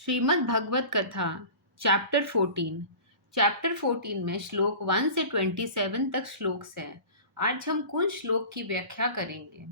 श्रीमद् भगवत कथा चैप्टर 14 में श्लोक 1 से 27 तक श्लोक है। आज हम कुछ श्लोक की व्याख्या करेंगे।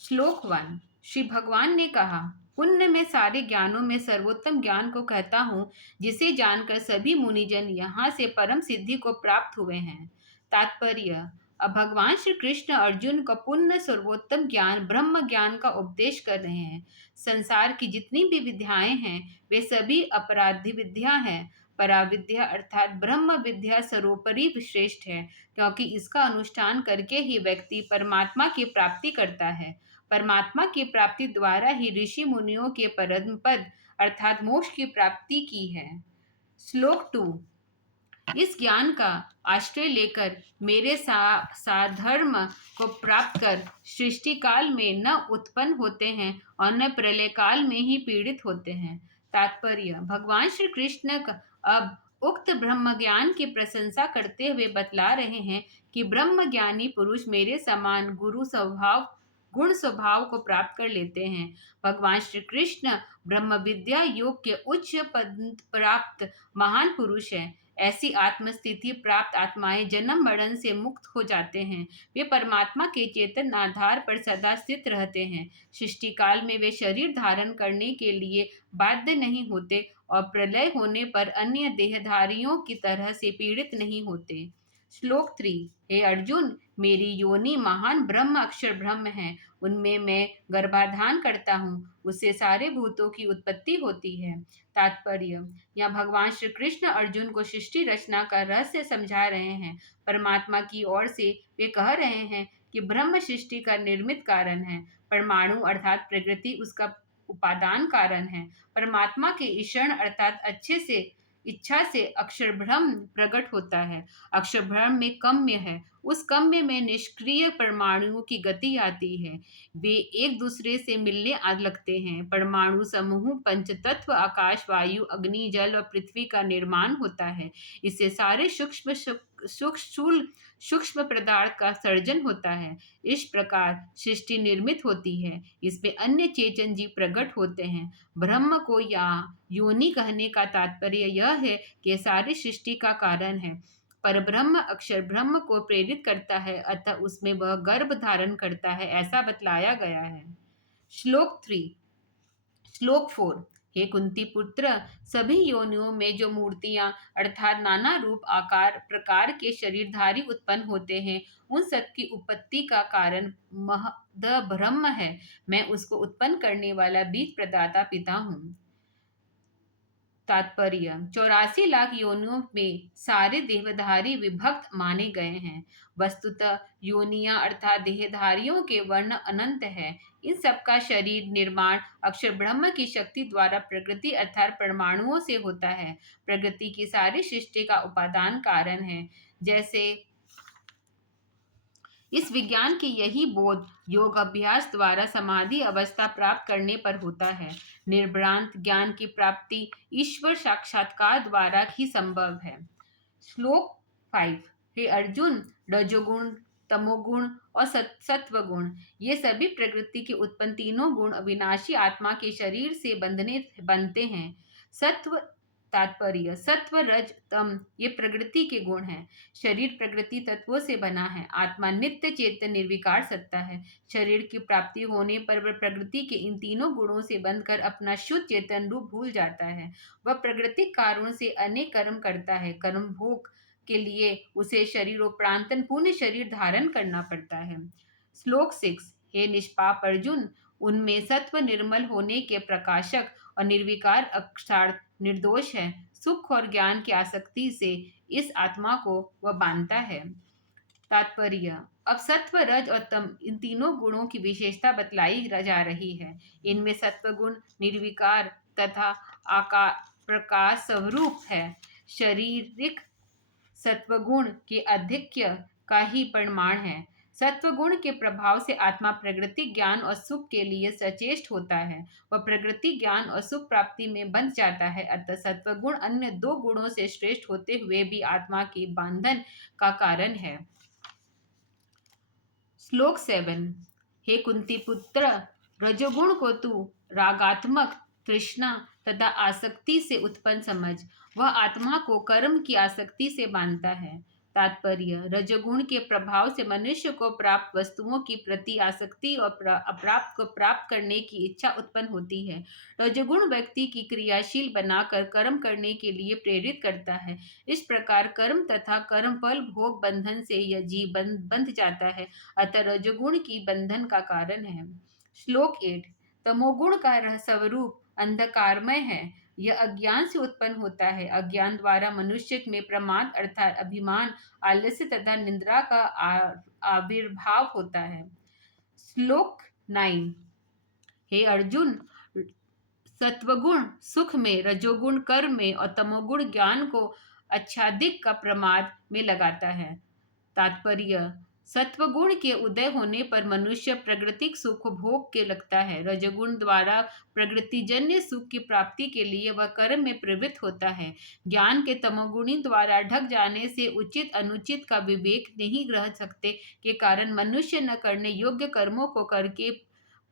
श्लोक 1। श्री भगवान ने कहा, पुण्य में सारे ज्ञानों में सर्वोत्तम ज्ञान को कहता हूँ, जिसे जानकर सभी मुनिजन यहाँ से परम सिद्धि को प्राप्त हुए हैं। तात्पर्य। अब भगवान श्री कृष्ण अर्जुन को पुण्य सर्वोत्तम ज्ञान ब्रह्म ज्ञान का उपदेश कर रहे हैं। संसार की जितनी भी विद्याएं हैं वे सभी अपराधी विद्या हैं। पराविद्या अर्थात ब्रह्म विद्या सर्वोपरि श्रेष्ठ है, क्योंकि इसका अनुष्ठान करके ही व्यक्ति परमात्मा की प्राप्ति करता है। परमात्मा की प्राप्ति द्वारा ही ऋषि मुनियों के परम पद अर्थात मोक्ष की प्राप्ति की है। श्लोक 2। इस ज्ञान का आश्रय लेकर मेरे साधर्म को प्राप्त कर सृष्टि काल में न उत्पन्न होते हैं और न प्रलय काल में ही पीड़ित होते हैं। तात्पर्य। भगवान श्री कृष्ण अब उक्त ब्रह्म ज्ञान की प्रशंसा करते हुए बतला रहे हैं कि ब्रह्म ज्ञानी पुरुष मेरे समान गुण स्वभाव को प्राप्त कर लेते हैं। भगवान श्री कृष्ण ब्रह्म विद्या योग के उच्च पद प्राप्त महान पुरुष हैं। ऐसी आत्मस्थिति प्राप्त आत्माएं जन्म मरण से मुक्त हो जाते हैं। वे परमात्मा के चेतन आधार पर सदा स्थित रहते हैं। सृष्टि काल में वे शरीर धारण करने के लिए बाध्य नहीं होते और प्रलय होने पर अन्य देहधारियों की तरह से पीड़ित नहीं होते। श्लोक 3। हे अर्जुन, मेरी योनि महान ब्रह्म अक्षर ब्रह्म है। उनमें मैं गर्भाधान करता हूँ, उससे सारे भूतों की उत्पत्ति होती है। तात्पर्य। यहाँ भगवान श्री कृष्ण अर्जुन को सृष्टि रचना का रहस्य समझा रहे हैं। परमात्मा की ओर से वे कह रहे हैं कि ब्रह्म सृष्टि का निर्मित कारण है। परमाणु अर्थात प्रकृति उसका उपादान कारण है। परमात्मा के ईश्वर अर्थात इच्छा से अक्षर ब्रह्म प्रकट होता है। अक्षर ब्रह्म में कम्य है, उस कम्य में निष्क्रिय परमाणुओं की गति आती है। वे एक दूसरे से मिलने लगते हैं। परमाणु समूह पंचतत्व आकाश वायु अग्नि जल और पृथ्वी का निर्माण होता है। इससे सारे सूक्ष्म पदार्थ का सर्जन होता है। इस प्रकार सृष्टि निर्मित होती है। इसमें अन्य चेतन जीव प्रकट होते हैं। ब्रह्म को या योनि कहने का तात्पर्य यह है कि सारी सृष्टि का कारण है। पर ब्रह्म अक्षर ब्रह्म को प्रेरित करता है, अतः उसमें वह गर्भ धारण करता है, ऐसा बतलाया गया है। श्लोक 3। श्लोक 4। हे कुंती पुत्र, सभी योनियों में जो मूर्तियां अर्थात नाना रूप आकार प्रकार के शरीरधारी उत्पन्न होते हैं, उन सब की उत्पत्ति का कारण महद ब्रह्म है। मैं उसको उत्पन्न करने वाला बीज प्रदाता पिता हूँ। तात्पर्य। 84 लाख योनियों में सारे देहधारी विभक्त माने गए हैं। वस्तुतः योनियां अर्थात देहधारियों के वर्ण अनंत है। इन सबका शरीर निर्माण अक्षर ब्रह्म की शक्ति द्वारा प्रकृति अर्थात परमाणुओं से होता है। प्रकृति की सारी सृष्टि का उपादान कारण है। जैसे इस विज्ञान की यही बोध योग अभ्यास द्वारा समाधि अवस्था प्राप्त करने पर होता है। निर्भ्रांत ज्ञान की प्राप्ति ईश्वर साक्षात्कार द्वारा ही संभव है। श्लोक 5। हे अर्जुन, रजोगुण तमोगुण और सत्वगुण ये सभी प्रकृति के उत्पन्न तीनों गुण अविनाशी आत्मा के शरीर से बनते हैं। सत्व तात्पर्य। सत्व रज तम ये प्रकृति के गुण हैं। शरीर प्रकृति तत्वों से बना है। आत्मा नित्य चेतन निर्विकार सत्ता है। शरीर की प्राप्ति होने पर वह प्रकृति के इन तीनों गुणों से बंधकर अपना शुद्ध चेतन रूप भूल जाता है। वह प्राकृतिक कारणों से अनेक कर्म करता है। कर्म भोग के लिए उसे शरीरोपरांतन पुण्य शरीर धारण करना पड़ता है। श्लोक 6। हे निष्पाप अर्जुन, उनमें सत्व निर्मल होने के प्रकाशक और निर्विकार अक्षार्थ निर्दोष है। सुख और ज्ञान की आसक्ति से इस आत्मा को वह बांधता है। तात्पर्य। अब सत्व रज और तम इन तीनों गुणों की विशेषता बतलाई जा रही है। इनमें सत्व गुण निर्विकार तथा आकार प्रकाश स्वरूप है। शारीरिक सत्वगुण के आधिक्य का ही प्रमाण है। सत्वगुण के प्रभाव से आत्मा प्रकृति ज्ञान और सुख के लिए सचेष्ट होता है। वह प्रकृति ज्ञान और सुख प्राप्ति में बंध जाता है। अतः सत्वगुण अन्य दो गुणों से श्रेष्ठ होते हुए भी आत्मा के बंधन का कारण है। श्लोक 7। हे कुंती पुत्र, रजोगुण को तू रागात्मक तृष्णा तथा आसक्ति से उत्पन्न समझ। वह आत्मा को कर्म की आसक्ति से बांधता है। तात्पर्य: रजोगुण के प्रभाव से मनुष्य को प्राप्त वस्तुओं की प्रति आसक्ति और अप्राप्त को प्राप्त करने की इच्छा उत्पन्न होती है। रजोगुण व्यक्ति की क्रियाशील बनाकर कर्म करने के लिए प्रेरित करता है। इस प्रकार कर्म तथा कर्म फल भोग बंधन से यह जीव बंध जाता है, अतः रजोगुण की बंधन का कारण है। श्लोक 8। तमोगुण का स्वरूप अंधकारमय है। यह अज्ञान से उत्पन्न होता है। अज्ञान द्वारा मनुष्य में प्रमाद अर्थात अभिमान, आलस्य तथा निंद्रा का आविर्भाव होता है। श्लोक 9। हे अर्जुन, सत्वगुण सुख में, रजोगुण कर्म में और तमोगुण ज्ञान को आच्छादित का प्रमाद में लगाता है। तात्पर्य: सत्वगुण के उदय होने पर मनुष्य प्राकृतिक सुख भोग के लगता है। रजोगुण द्वारा प्रकृतिजन्य सुख की प्राप्ति के लिए वह कर्म में प्रवृत्त होता है। ज्ञान के तमोगुणी द्वारा ढक जाने से उचित अनुचित का विवेक नहीं रह सकते के कारण मनुष्य न करने योग्य कर्मों को करके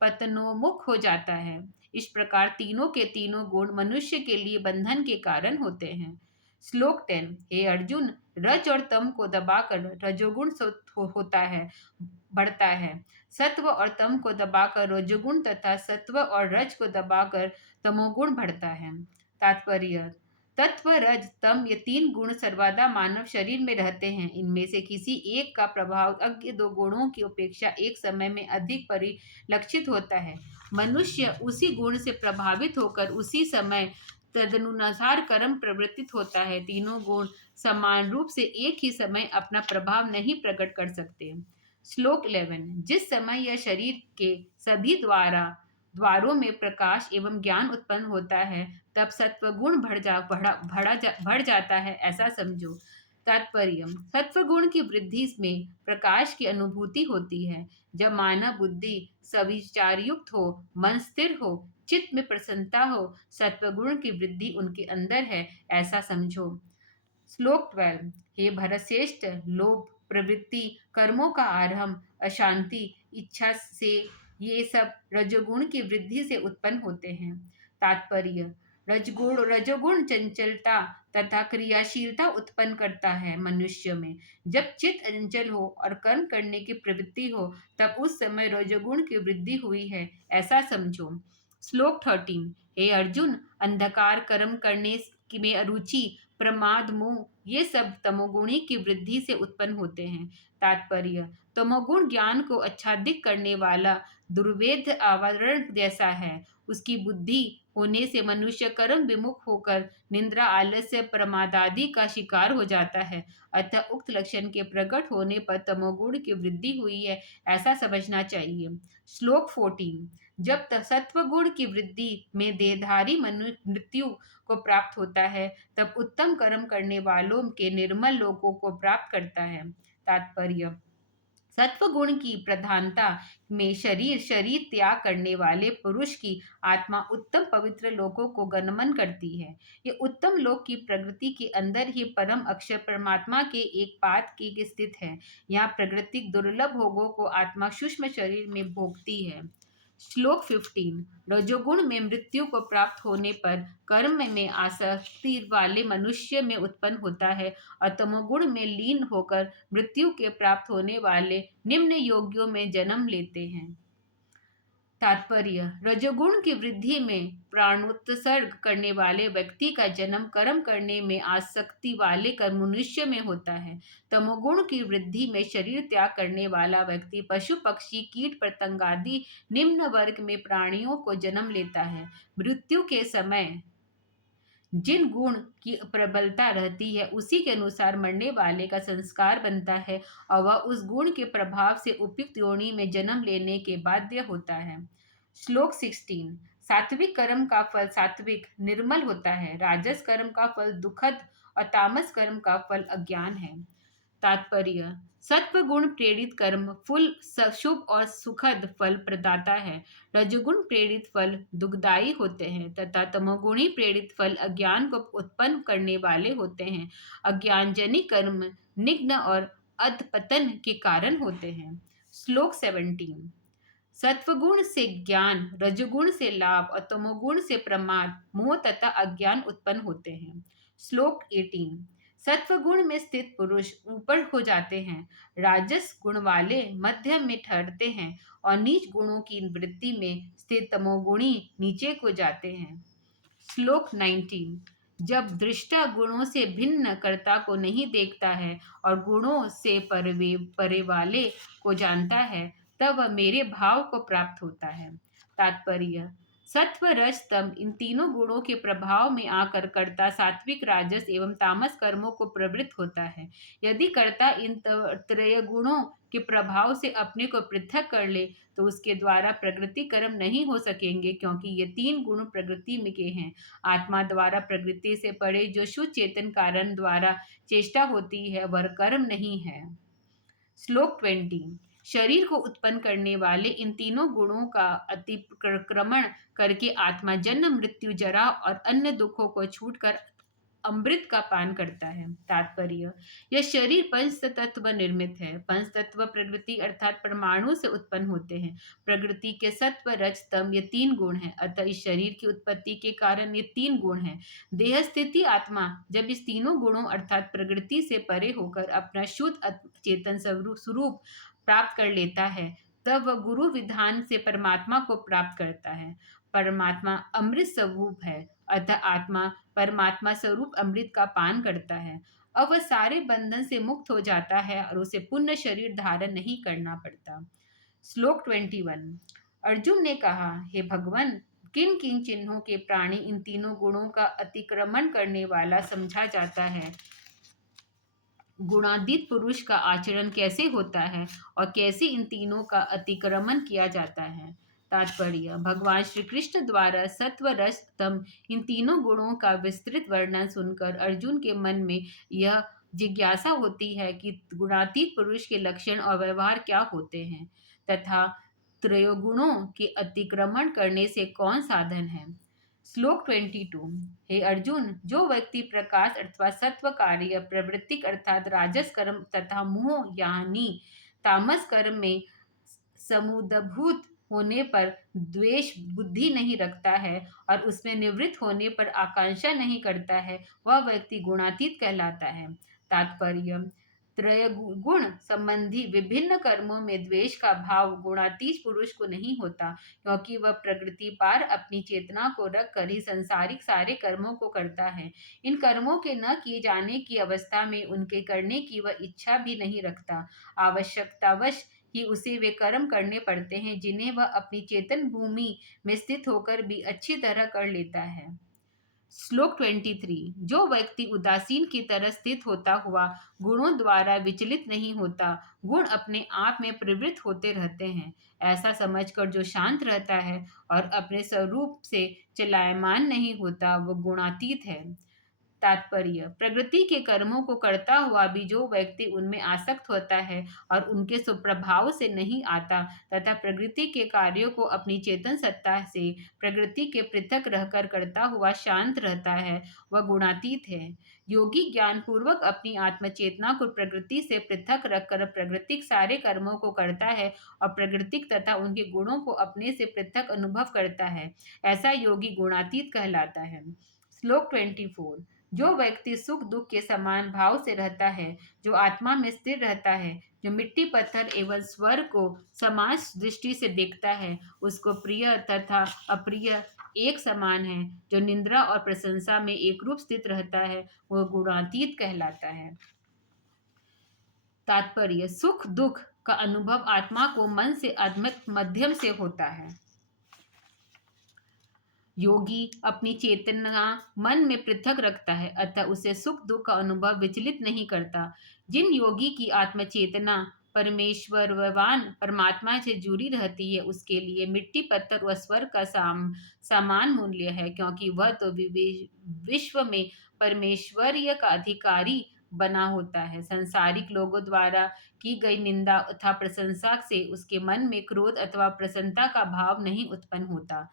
पतनोन्मुख हो जाता है। इस प्रकार तीनों के तीनों गुण मनुष्य के लिए बंधन के कारण होते हैं। श्लोक 10। हे अर्जुन, रज और तम को दबाकर रजोगुण होता है, बढ़ता है। सत्व और तम को दबाकर रजोगुण तथा सत्व और रज को दबाकर तमोगुण बढ़ता है। तात्पर्य: तत्व, रज, तम ये तीन गुण सर्वदा मानव शरीर में रहते हैं। इनमें से किसी एक का प्रभाव अन्य दो गुणों की अपेक्षा एक समय में अधिक परिलक्षित होता है। मनुष्य उसी गुण से प्रभावित होकर उसी समय तदनुसार कर्म प्रवृत्तित होता है। तीनों गुण समान रूप से एक ही समय अपना प्रभाव नहीं प्रकट कर सकते। श्लोक 11। जिस समय यह शरीर के सभी द्वारों में प्रकाश एवं ज्ञान उत्पन्न होता है, तब सत्वगुण बढ़ जाता है, ऐसा समझो। तात्पर्य: सत्वगुण की वृद्धि में प्रकाश की अनुभूति होती है। जब मानव बुद्धि सविचार युक्त हो, मन स्थिर हो, चित्त में प्रसन्नता हो, सत्वगुण की वृद्धि उनके अंदर है, ऐसा समझो। श्लोक 12। हे भरतश्रेष्ठ, लोभ, प्रवृत्ति, कर्मों का आरंभ, अशांति, इच्छा से ये सब रजोगुण की वृद्धि से उत्पन्न होते हैं। तात्पर्य: रजोगुण चंचलता तथा क्रियाशीलता उत्पन्न करता है मनुष्य में। जब चित्त चंचल हो और कर्म करने की प्रवृत्ति हो, तब उस समय रजोगुण की वृद्धि हुई है, ऐसा समझो। श्लोक 13। हे अर्जुन, अंधकार, कर्म करने में अरुचि, प्रमाद, मोह ये सब तमोगुणी की वृद्धि से उत्पन्न होते हैं। तात्पर्य: तमोगुण ज्ञान को आच्छादित करने वाला दुर्भेद आवरण जैसा है। उसकी बुद्धि होने से मनुष्य कर्म विमुख होकर निंद्रा, आलस्य, प्रमादादि का शिकार हो जाता है। अतः उक्त लक्षण के प्रकट होने पर तमोगुण की वृद्धि हुई है, ऐसा समझना चाहिए। श्लोक 14। जब सत्वगुण की वृद्धि में देहधारी मृत्यु को प्राप्त होता है, तब उत्तम कर्म करने वालों के निर्मल लोकों को प्राप्त करता है। तात्पर्य: सत्वगुण की प्रधानता में शरीर त्याग करने वाले पुरुष की आत्मा उत्तम पवित्र लोकों को गमन करती है। ये उत्तम लोक की प्रकृति के अंदर ही परम अक्षर परमात्मा के एक पाद की स्थित है। यहाँ प्राकृतिक दुर्लभ भोगों को आत्मा सूक्ष्म शरीर में भोगती है। श्लोक 15। रजोगुण में मृत्यु को प्राप्त होने पर कर्म में आसक्ति वाले मनुष्य में उत्पन्न होता है और तमोगुण में लीन होकर मृत्यु के प्राप्त होने वाले निम्न योगियों में जन्म लेते हैं। तात्पर्य: रजोगुण की वृद्धि में प्राणोत्सर्ग करने वाले व्यक्ति का जन्म कर्म करने में आसक्ति वाले मनुष्य में होता है। तमोगुण की वृद्धि में शरीर त्याग करने वाला व्यक्ति पशु, पक्षी, कीट पतंग आदि निम्न वर्ग में प्राणियों को जन्म लेता है। मृत्यु के समय जिन गुण की प्रबलता रहती है, उसी के अनुसार मरने वाले का संस्कार बनता है और वह उस गुण के प्रभाव से उपयुक्त योनि में जन्म लेने के बाध्य होता है। श्लोक 16। सात्विक कर्म का फल सात्विक निर्मल होता है। राजस कर्म का फल दुखद और तामस कर्म का फल अज्ञान है। तात्पर्य: सत्व गुण प्रेरित कर्म फुल शुभ और सुखद फल प्रदाता है। रजोगुण प्रेरित फल दुखदायी होते हैं तथा तमोगुणी प्रेरित फल अज्ञान को उत्पन्न करने वाले होते हैं। अज्ञानजनित कर्म निग्न और अधपतन के कारण होते हैं। श्लोक 17। सत्वगुण से ज्ञान, रजोगुण से लाभ और तमोगुण से प्रमाद, मोह तथा अज्ञान उत्पन्न होते हैं। श्लोक 18। सत्वगुण में स्थित पुरुष ऊपर हो जाते हैं, राजस गुण वाले मध्यम में ठहरते हैं और नीच गुणों की वृत्ति में स्थित तमोगुणी नीचे को जाते हैं। श्लोक 19। जब दृष्टा गुणों से भिन्न कर्ता को नहीं देखता है और गुणों से परे वाले को जानता है, तब वह मेरे भाव को प्राप्त होता है। तात्पर्य: सत्व रज तम इन तीनों गुणों के प्रभाव में आकर कर्ता सात्विक, राजस एवं तामस कर्मों को प्रवृत्त होता है। यदि कर्ता इन त्रय गुणों के प्रभाव से अपने को पृथक कर ले तो उसके द्वारा प्रकृति कर्म नहीं हो सकेंगे, क्योंकि ये तीन गुण प्रकृति में के हैं। आत्मा द्वारा प्रकृति से परे जो शुद्ध चेतन कारण द्वारा चेष्टा होती है वह कर्म नहीं है। श्लोक 20। शरीर को उत्पन्न करने वाले इन तीनों गुणों का अतिक्रमण करके आत्मा जन्म, मृत्यु, जरा और अन्य दुखों को छूटकर अमृत का पान करता है। तात्पर्य: यह शरीर पंच तत्व निर्मित है। पंच तत्व प्रकृति अर्थात परमाणु से उत्पन्न होते हैं। प्रकृति के सत्व, रज, तम ये तीन गुण हैं, अतः इस शरीर की उत्पत्ति के कारण ये तीन गुण हैं। देह स्थिति आत्मा जब इस तीनों गुणों अर्थात प्रकृति से परे होकर अपना शुद्ध चेतन स्वरूप प्राप्त कर लेता है, तब वह गुरु विधान से परमात्मा को प्राप्त करता है। परमात्मा अमृत स्वरूप है, अतः आत्मा परमात्मा स्वरूप अमृत का पान करता है। अब वह सारे बंधन से मुक्त हो जाता है और उसे पुण्य शरीर धारण नहीं करना पड़ता। श्लोक 21। अर्जुन ने कहा, हे भगवान, किन किन चिन्हों के प्राणी इन तीनों गुणों का अतिक्रमण करने वाला समझा जाता है? गुणातीत पुरुष का आचरण कैसे होता है और कैसे इन तीनों का अतिक्रमण किया जाता है? तात्पर्य: भगवान श्री कृष्ण द्वारा सत्व, रज, तम इन तीनों गुणों का विस्तृत वर्णन सुनकर अर्जुन के मन में यह जिज्ञासा होती है कि गुणातीत पुरुष के लक्षण और व्यवहार क्या होते हैं तथा त्रयोगुणों के अतिक्रमण करने से कौन साधन है। श्लोक 22। हे अर्जुन, जो व्यक्ति प्रकाश अथवा सत्व कार्य, प्रवृत्ति अर्थात राजस कर्म तथा मोह यानी तामस कर्म में समुदभूत होने पर द्वेष बुद्धि नहीं रखता है और उसमें निवृत्त होने पर आकांक्षा नहीं करता है, वह व्यक्ति गुणातीत कहलाता है। तात्पर्य: त्रय गुण संबंधी विभिन्न कर्मों में द्वेष का भाव गुणातीत पुरुष को नहीं होता, क्योंकि वह प्रकृति पार अपनी चेतना को रख कर ही संसारिक सारे कर्मों को करता है। इन कर्मों के न किए जाने की अवस्था में उनके करने की वह इच्छा भी नहीं रखता। आवश्यकतावश ही उसे वे कर्म करने पड़ते हैं जिन्हें वह अपनी चेतन भूमि में स्थित होकर भी अच्छी तरह कर लेता है। श्लोक 23। जो व्यक्ति उदासीन की तरह स्थित होता हुआ गुणों द्वारा विचलित नहीं होता, गुण अपने आप में प्रवृत्त होते रहते हैं, ऐसा समझकर जो शांत रहता है और अपने स्वरूप से चलायमान नहीं होता, वह गुणातीत है। तात्पर्य: प्रकृति के कर्मों को करता हुआ भी जो व्यक्ति उनमें आसक्त होता है और उनके सुप्रभाव से नहीं आता तथा प्रकृति के कार्यों को अपनी चेतन सत्ता से प्रकृति के पृथक रहकर करता हुआ शांत रहता है, वह गुणातीत है। योगी ज्ञान पूर्वक अपनी आत्मचेतना को प्रकृति से पृथक रखकर प्राकृतिक सारे कर्मों को करता है और प्राकृतिक तथा उनके गुणों को अपने से पृथक अनुभव करता है, ऐसा योगी गुणातीत कहलाता है। श्लोक 24। जो व्यक्ति सुख दुख के समान भाव से रहता है, जो आत्मा में स्थिर रहता है, जो मिट्टी पत्थर एवं स्वर को समान दृष्टि से देखता है, उसको प्रिय तथा अप्रिय एक समान है, जो निंद्रा और प्रशंसा में एक रूप स्थित रहता है, वह गुणातीत कहलाता है। तात्पर्य: सुख दुख का अनुभव आत्मा को मन से मध्यम से होता है। योगी अपनी चेतना मन में पृथक रखता है, अतः उसे सुख दुख का अनुभव विचलित नहीं करता। जिन योगी की आत्मचेतना परमेश्वरवान परमात्मा से जुड़ी रहती है, उसके लिए मिट्टी पत्थर व स्वर का समान मूल्य है, क्योंकि वह तो विश्व में परमेश्वर्य का अधिकारी बना होता है। संसारिक लोगों द्वारा की गई निंदा अथवा प्रशंसा से उसके मन में क्रोध अथवा प्रसन्नता का भाव नहीं उत्पन्न होता।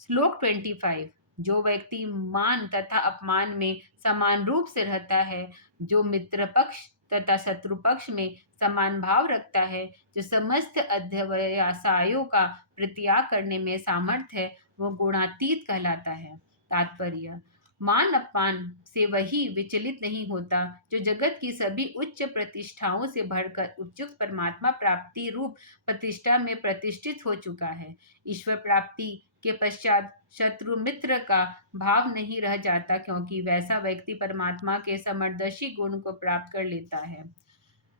श्लोक 25। जो व्यक्ति मान तथा अपमान में समान रूप से रहता है, जो मित्र पक्ष तथा शत्रु पक्ष में समान भाव रखता है, जो समस्त अध्यवसायों का प्रत्याग करने में सामर्थ्य है, वो गुणातीत कहलाता है। तात्पर्य: मान अपमान से वही विचलित नहीं होता जो जगत की सभी उच्च प्रतिष्ठाओं से बढ़कर उपयुक्त परमात्मा प्राप्ति रूप प्रतिष्ठा में प्रतिष्ठित हो चुका है। ईश्वर प्राप्ति के पश्चात शत्रु मित्र का भाव नहीं रह जाता, क्योंकि वैसा व्यक्ति परमात्मा के समदर्शी गुण को प्राप्त कर लेता है।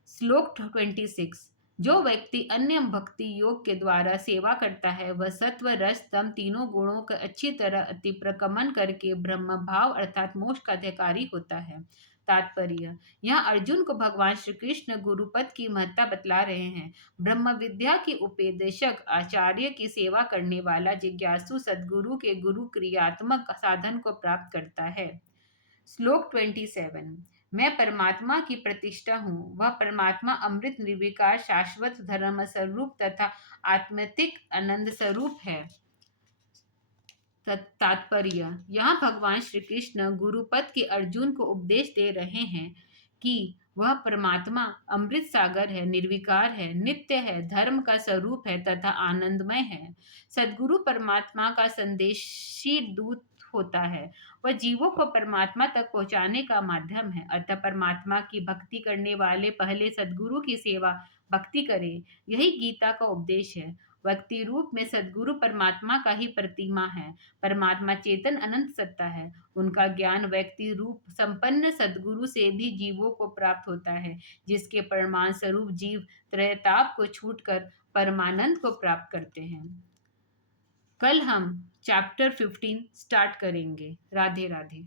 श्लोक 26। जो व्यक्ति अन्य भक्ति योग के द्वारा सेवा करता है, वह सत्व रस तम तीनों गुणों का अच्छी तरह अतिप्रकमन करके ब्रह्म भाव अर्थात मोक्ष का अधिकारी होता है। तात्पर्य: यहाँ अर्जुन को भगवान श्री कृष्ण गुरुपद की महत्ता बतला रहे हैं। ब्रह्म विद्या की उपदेशक आचार्य की सेवा करने वाला जिज्ञासु सद्गुरु के गुरु क्रियात्मक साधन को प्राप्त करता है। श्लोक 27। मैं परमात्मा की प्रतिष्ठा हूँ, वह परमात्मा अमृत निर्विकार शाश्वत धर्म स्वरूप तथा आत्मतिक आनंद स्वरूप है। तात्पर्य: यहाँ भगवान श्री कृष्ण गुरुपद के अर्जुन को उपदेश दे रहे हैं कि वह परमात्मा अमृत सागर है, निर्विकार है, नित्य है, धर्म का स्वरूप है तथा आनंदमय है। सद्गुरु परमात्मा का संदेशी दूत होता है। वह जीवों को परमात्मा तक पहुंचाने का माध्यम है। अतः परमात्मा की भक्ति करने वाले पहले सद्गुरु की सेवा भक्ति करें, यही गीता का उपदेश है। व्यक्ति रूप में सद्गुरु परमात्मा का ही प्रतिमा है। परमात्मा चेतन अनंत सत्ता है। उनका ज्ञान व्यक्ति रूप संपन्न सद्गुरु से भी जीवों को प्राप्त होता है, जिसके परिणाम स्वरूप जीव त्रयताप को छूटकर परमानंद को प्राप्त करते हैं। कल हम चैप्टर 15 स्टार्ट करेंगे। राधे राधे।